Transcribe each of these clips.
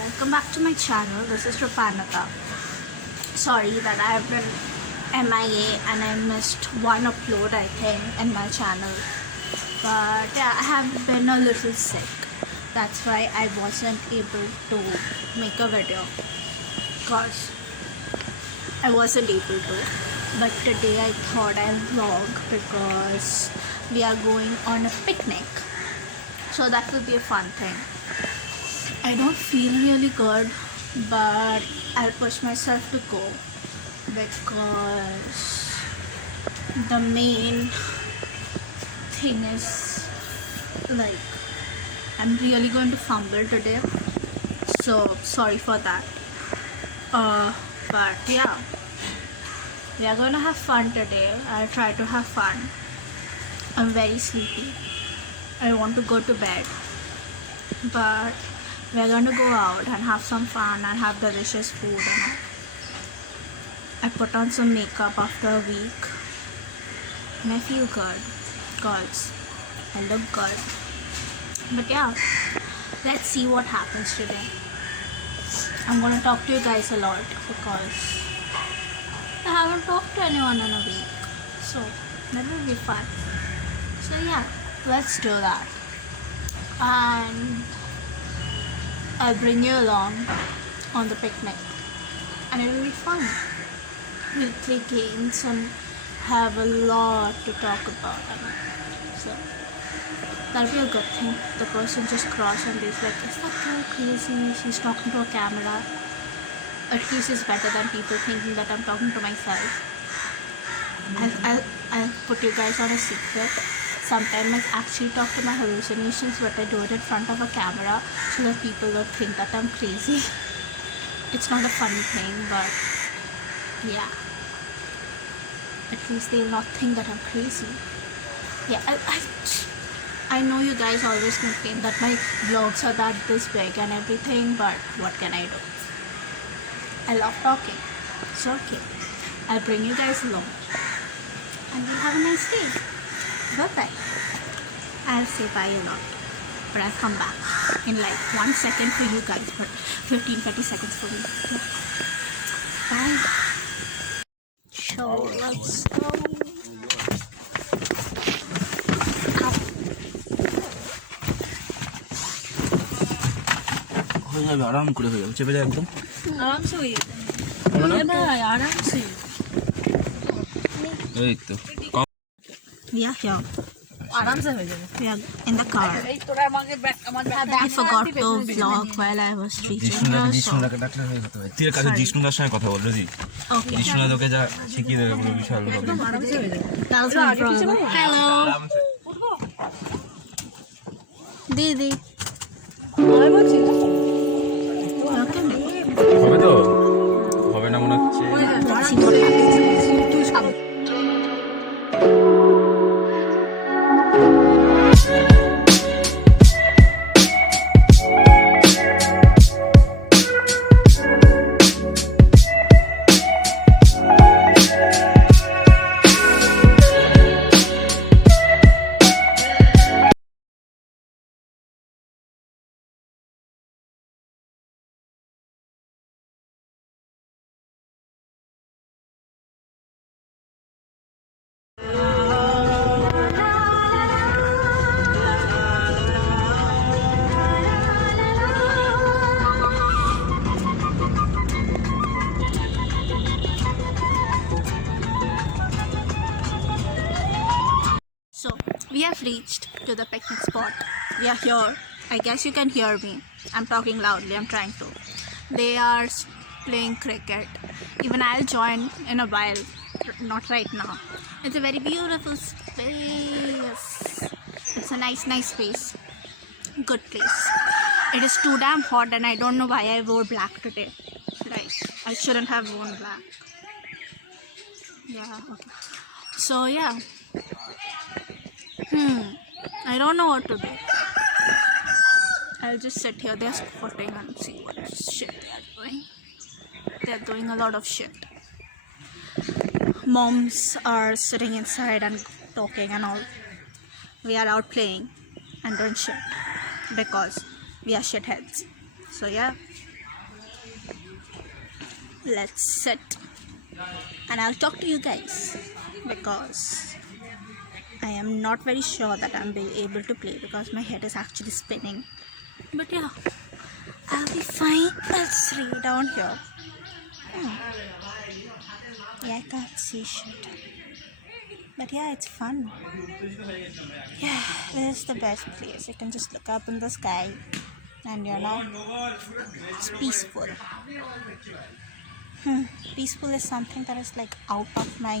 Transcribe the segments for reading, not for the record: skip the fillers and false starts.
welcome back to my channel. This is Rupanaka. Sorry that I have been MIA and I missed one upload, I think, in my channel. But yeah, I have been a little sick. That's why I wasn't able to make a video because I wasn't able to. But today I thought I'll vlog because we are going on a picnic. So that will be a fun thing. I don't feel really good, but I'll push myself to go because the main thing is like I'm really going to fumble today, so sorry for that. But yeah, we are going to have fun today. I'll try to have fun. I'm very sleepy. I want to go to bed, but we're going to go out and have some fun and have delicious food and all. I put on some makeup after a week and I feel good because I look good. But yeah, let's see what happens today. I'm going to talk to you guys a lot because I haven't talked to anyone in a week, so that will be fun. So yeah, let's do that. And I'll bring you along on the picnic and it will be fun. We'll play games and have a lot to talk about. So that'll be a good thing. The person just crossed and he's like, is that girl crazy? She's talking to a camera. At least it's better than people thinking that I'm talking to myself. I'll put you guys on a secret. Sometimes I actually talk to my hallucinations, but I do it in front of a camera so that people don't think that I'm crazy. It's not a funny thing, but yeah. At least they'll not think that I'm crazy. Yeah, I know you guys always complain that my vlogs are that this big and everything, but what can I do? I love talking. It's okay. I'll bring you guys along. And we'll have a nice day. Bye-bye. I'll say bye a lot, but I'll come back in like 1 second for you guys, but 15-20 seconds for me. Yeah. Bye. So let's go. হয়ে যাবে, আরাম করে হয়ে যাবে, চেপে যায় একদম আরামসে হয়ে যাবে না, আরামসে। এই তো Yeah, here. আরামসে হয়ে যাবে। We are in the car. এই তোরা আমাকে I forgot to vlog while I was teaching her, so জিষ্ণুদাকে ডাকলে হয়ে যেতে হয়। তুই এর কাছে জিষ্ণুদার সঙ্গে কথা বল, রোজি। okay. জিষ্ণুদা তোকে যা শিখিয়ে দেবে পুরো বিশাল ভাবে। আরামসে হয়ে যাবে। That was my brother. Hello. Didi. আমি বলছি Welcome. হবে তো? হবে না মনে হচ্ছে। Let's see what happens. তুই সামনে So we have reached to the picnic spot. We are here. I guess you can hear me. I'm talking loudly. I'm trying to. They are playing cricket. Even I'll join in a while. Not right now. It's a very beautiful space. It's a nice space. Good place. It is too damn hot and I don't know why I wore black today. Right. I shouldn't have worn black. Yeah. Okay. So yeah. I don't know what to do. I'll just sit here. They're squatting and see what shit they are doing. They're doing a lot of shit. Moms are sitting inside and talking and all. We are out playing and doing shit because we are shitheads. So yeah, let's sit and I'll talk to you guys, because I am not very sure that I'm be able to play because my head is actually spinning. But yeah, I'll be fine. Let's lay down here. Yeah, I can't see shit. But yeah, it's fun. Yeah, this is the best place. You can just look up in the sky and it's peaceful. Peaceful is something that is like out of my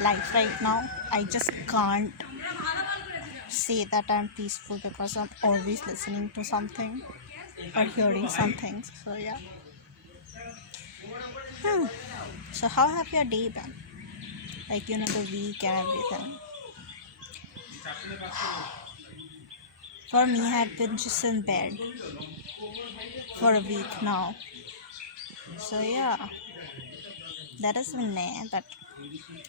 life right now. I just can't say that I'm peaceful because I'm always listening to something or hearing something. So yeah. So how have your day been? Like, the week and everything. For me, I've been just in bed for a week now. So yeah, that has been there. But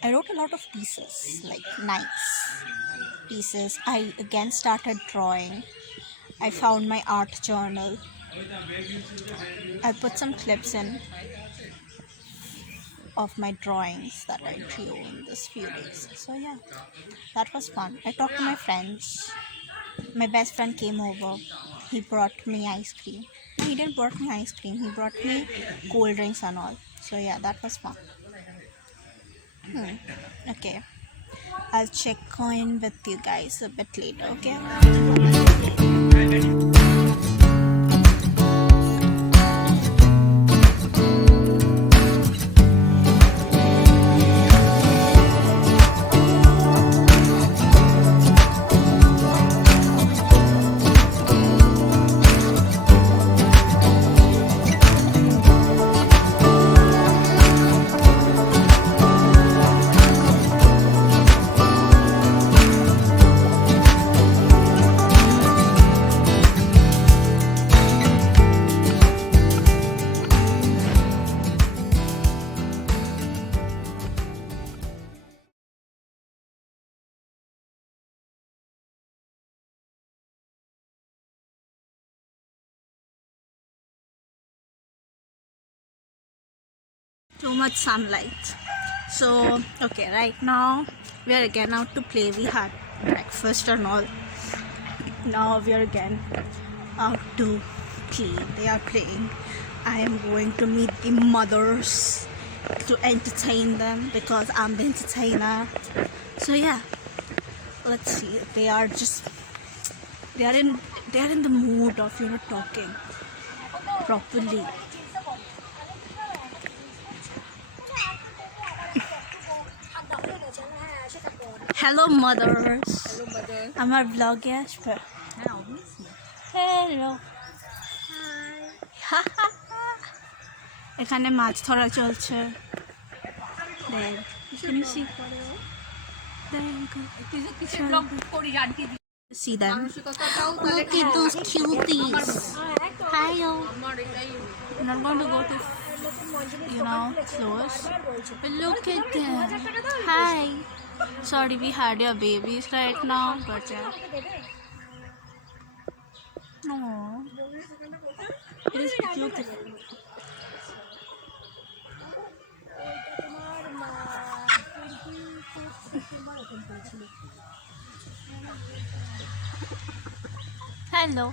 I wrote a lot of pieces, like nice pieces. I again started drawing. I found my art journal. I put some clips in of my drawings that I drew in this few days. So yeah, that was fun. I talked to my friends. My best friend came over. He brought me ice cream. No, he didn't brought me ice cream. He brought me cold drinks and all. So yeah, that was fun. Okay, I'll check in with you guys a bit later. Okay. Too much sunlight. So okay, right now we are again out to play. We had breakfast and all. Now we are again out to play. They are playing. I am going to meet the mothers to entertain them because I'm the entertainer. So yeah, let's see. They are in the mood of talking properly. Hello mothers. আমার ব্লগে আসবে। Hello. এখানে মাছ ধরা চলছে। See them. Look at those cuties. Hi. I'm not going to go to close. But look at them. Hi. Sorry, we had your babies right now, but yeah. No, it is beautiful. Hello.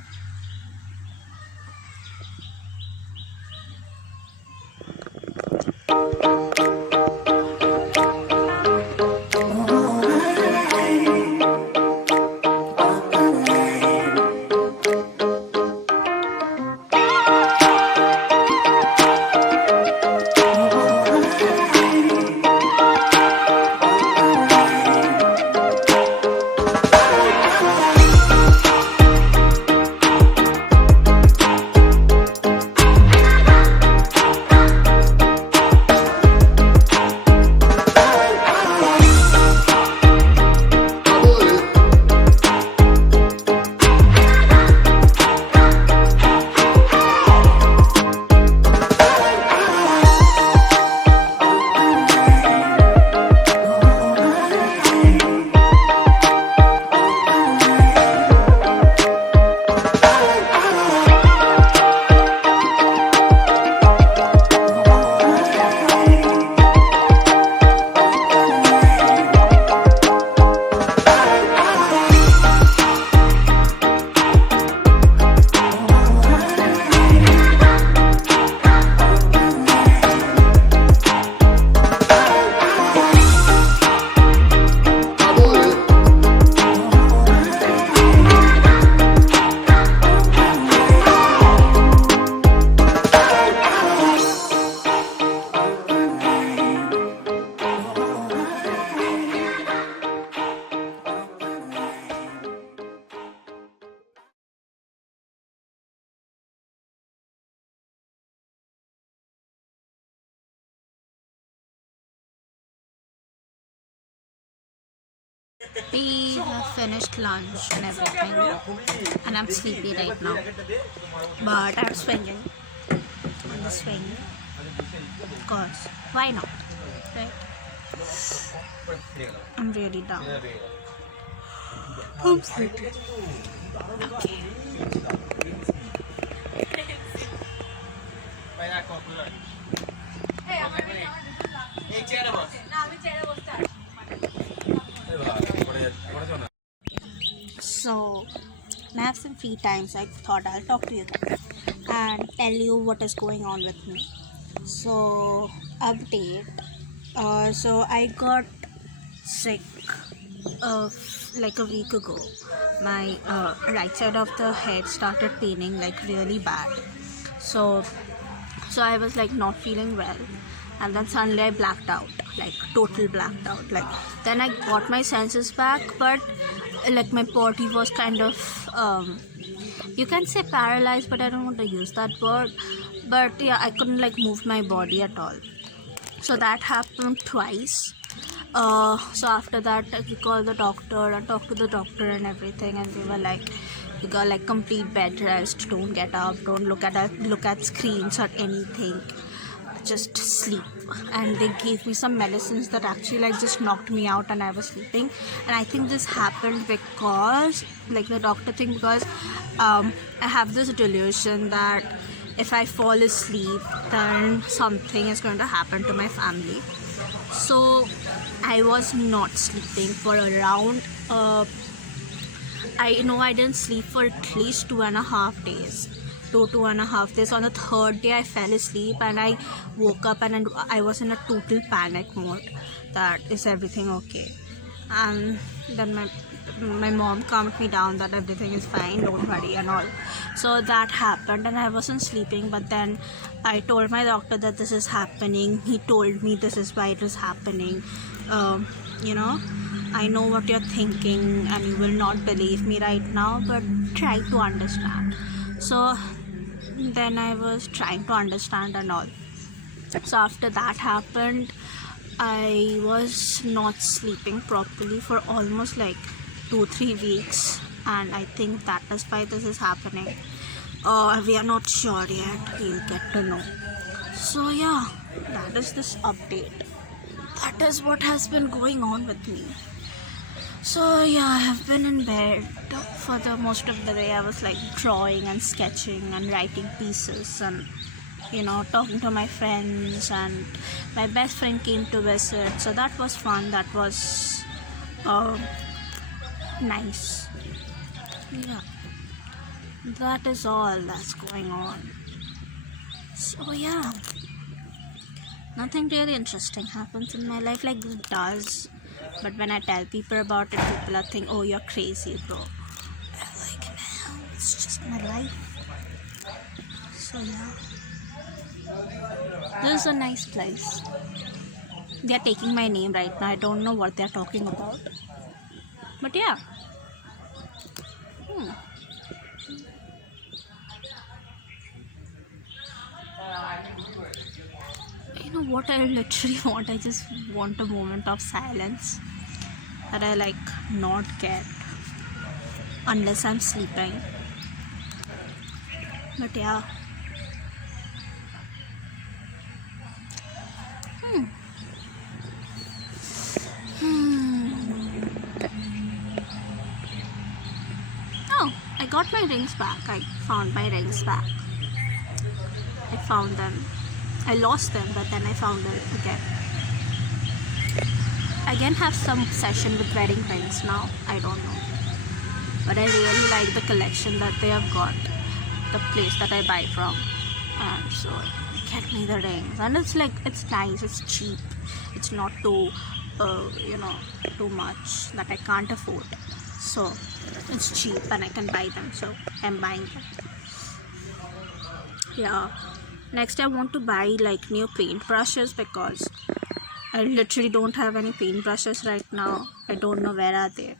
We have finished lunch and everything, and I'm sleepy right now. But I'm swinging on the swing, of course. Why not? Right? I'm really down. I'm sleepy. Okay. So, I have some free time, so I thought I'll talk to you guys and tell you what is going on with me. So, update. So I got sick like a week ago. My right side of the head started paining like really bad. So I was like not feeling well, and then suddenly I blacked out, like total blacked out. Like then I got my senses back, but like my body was kind of you can say paralyzed, but I don't want to use that word. But yeah, I couldn't like move my body at all. So that happened twice. So after that we called the doctor and talked to the doctor and everything, and they were like, you got like complete bed rest, don't get up, don't look at screens or anything, just sleep. And they gave me some medicines that actually like just knocked me out and I was sleeping. And I think this happened because like the doctor thing, because I have this delusion that if I fall asleep then something is going to happen to my family. So I was not sleeping for around I know I didn't sleep for at least 2.5 days. 2.5 days. On the third day, I fell asleep and I woke up and I was in a total panic mode. That is everything okay? And then my mom calmed me down that everything is fine, don't worry and all. So that happened and I wasn't sleeping. But then I told my doctor that this is happening. He told me this is why it is happening. You know, I know what you're thinking and you will not believe me right now, but try to understand. So then I was trying to understand and all. So after that happened, I was not sleeping properly for almost like 2-3 weeks, and I think that is why this is happening. We are not sure yet, we'll get to know. So yeah, that is this update. That is what has been going on with me. So yeah, I have been in bed for the most of the day. I was like drawing and sketching and writing pieces and talking to my friends, and my best friend came to visit, so that was fun. That was nice. Yeah, that is all that's going on. So yeah, nothing really interesting happens in my life. Like this does, but when I tell people about it, people are thinking, oh, you're crazy, bro. I'm like, no, it's just my life. So yeah, this is a nice place. They are taking my name right now. I don't know what they are talking about, but yeah. You know what I literally want? I just want a moment of silence that I like not get unless I'm sleeping. But yeah. Oh, I got my rings back. I found my rings back. I found them. I lost them, but then I found them again. I again have some obsession with wedding rings now. I don't know. But I really like the collection that they have got. The place that I buy from. And so get me the rings. And it's like, it's nice, it's cheap. It's not too, too much that I can't afford. So it's cheap and I can buy them. So I'm buying them. Yeah. Next I want to buy like new paint brushes because I literally don't have any paint brushes right now. I don't know where are they.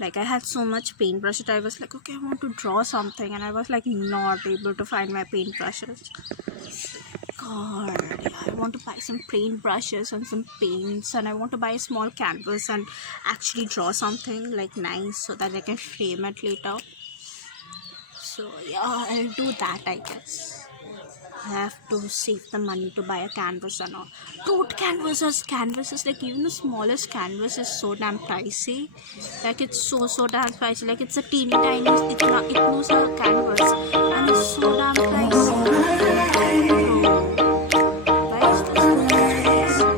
Like I had so much paintbrushes that I was like, okay, I want to draw something, and I was like not able to find my paintbrushes god, I want to buy some paint brushes and some paints, and I want to buy a small canvas and actually draw something like nice so that I can frame it later. So yeah, I'll do that, I guess. I have to save the money to buy a canvas and all. Dude, canvases, like even the smallest canvas is so damn pricey. Like it's so damn pricey. Like it's a teeny tiny, itnu sa canvas, and it's so damn pricey. Bro, why is this so pricey?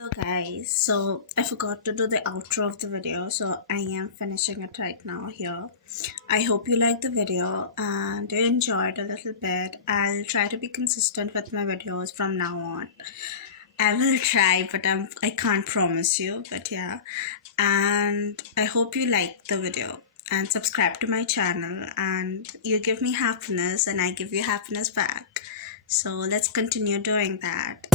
So guys, so I forgot to do the outro of the video, so I am finishing it right now here. I hope you liked the video and you enjoyed a little bit. I'll try to be consistent with my videos from now on. I will try, but I can't promise you, but yeah. And I hope you liked the video and subscribe to my channel, and you give me happiness and I give you happiness back. So let's continue doing that.